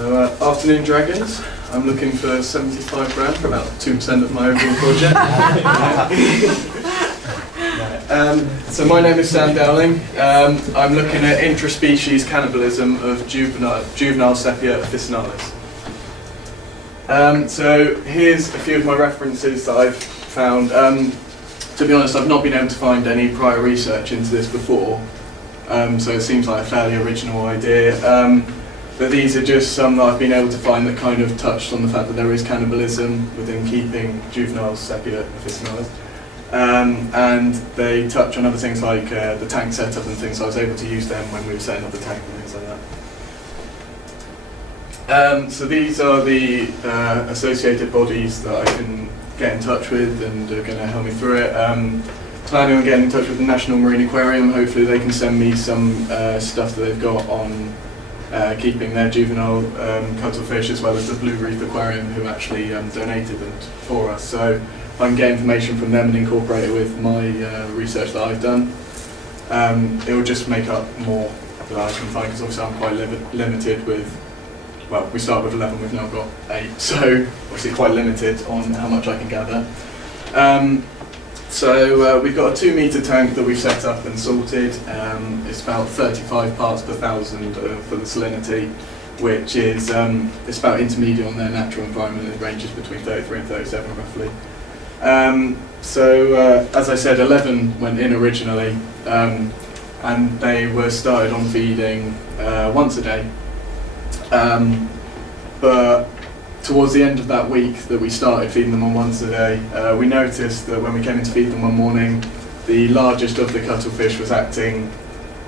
Afternoon Dragons. I'm looking for 75 grand for about 2% of my overall project. So my name is Sam Dowling. I'm looking at intraspecies cannibalism of juvenile Sepia officinalis. So here's a few of my references that I've found. To be honest, I've not been able to find any prior research into this before, so it seems like a fairly original idea. But these are just some that I've been able to find that kind of touched on the fact that there is cannibalism within keeping juvenile Sepia officinalis. And they touch on other things like the tank setup and things, so I was able to use them when we were setting up the tank and things like that. So these are the associated bodies that I can get in touch with and are going to help me through it. Planning on getting in touch with the National Marine Aquarium. Hopefully they can send me some stuff that they've got on keeping their juvenile cuttlefish, as well as the Blue Reef Aquarium, who actually donated them for us. So I can get information from them and incorporate it with my research that I've done. It will just make up more that I can find, because obviously I'm quite limited with, well, we started with 11, we've now got 8, so obviously quite limited on how much I can gather. So we've got a 2-metre tank that we've set up and sorted. It's about 35 parts per thousand for the salinity, which is it's about intermediate on their natural environment. It ranges between 33 and 37 roughly. So as I said, 11 went in originally, and they were started on feeding once a day. But towards the end of that week that we started feeding them on once a day, we noticed that when we came in to feed them one morning, the largest of the cuttlefish was acting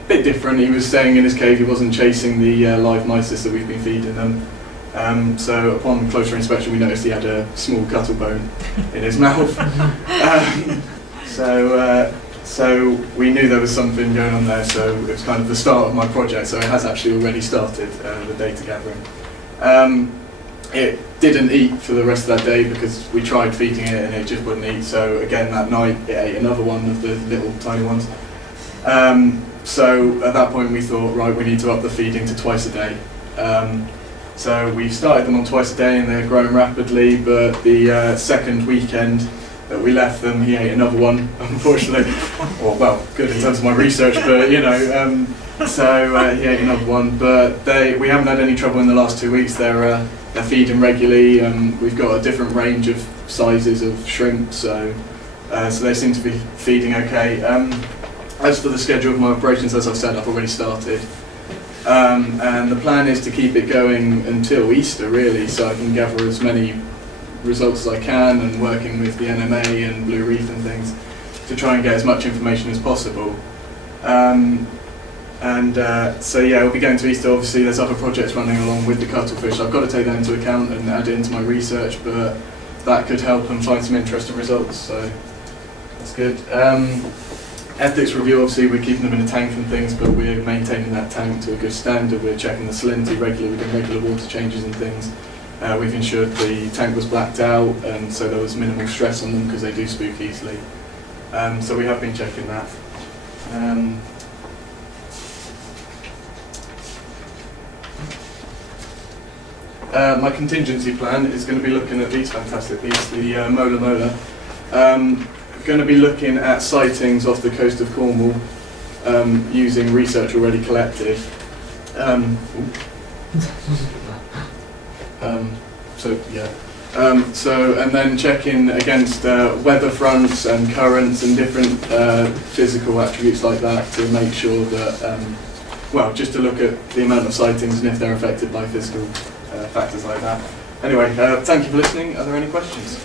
a bit different. He was staying in his cave, he wasn't chasing the live mysis that we've been feeding them. So upon closer inspection we noticed he had a small cuttlebone in his mouth. So we knew there was something going on there, so it was kind of the start of my project, so it has actually already started, the data gathering. It didn't eat for the rest of that day because we tried feeding it and it just wouldn't eat, so again that night it ate another one of the little tiny ones. So at that point we thought, right, we need to up the feeding to twice a day. So we started them on twice a day and they're growing rapidly, but the second weekend that we left them, he ate another one, unfortunately. Or, well, good in terms of my research, but you know, so he ate another one. But we haven't had any trouble in the last 2 weeks. They're feeding regularly. We've got a different range of sizes of shrimp, so they seem to be feeding okay. As for the schedule of my operations, as I've said, I've already started. And the plan is to keep it going until Easter, really, so I can gather as many results as I can, and working with the NMA and Blue Reef and things to try and get as much information as possible. So yeah, we'll be going to Easter. Obviously there's other projects running along with the cuttlefish. I've got to take that into account and add it into my research, but that could help and find some interesting results, so that's good. Ethics review, obviously we're keeping them in a tank and things, but we're maintaining that tank to a good standard. We're checking the salinity regularly, we're doing regular water changes and things. We've ensured the tank was blacked out, and so there was minimal stress on them because they do spook easily. So we have been checking that. My contingency plan is going to be looking at these fantastic beasts, the Mola Mola. Going to be looking at sightings off the coast of Cornwall using research already collected. And then checking against weather fronts and currents and different physical attributes like that to make sure that, well, just to look at the amount of sightings and if they're affected by physical factors like that. Anyway, thank you for listening. Are there any questions?